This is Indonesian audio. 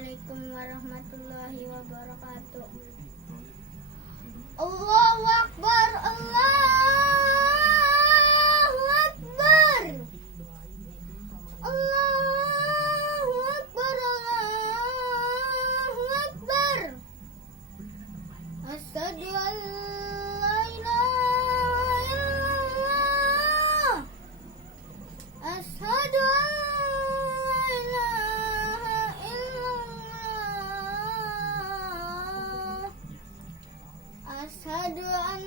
Assalamualaikum warahmatullahi wabarakatuh. Allahu Akbar, Allahu Akbar, Allahu Akbar, Allahu Akbar. Asyhadu an la ilaha illallah. Asyhadu an la ilaha illallah. Asyhadu an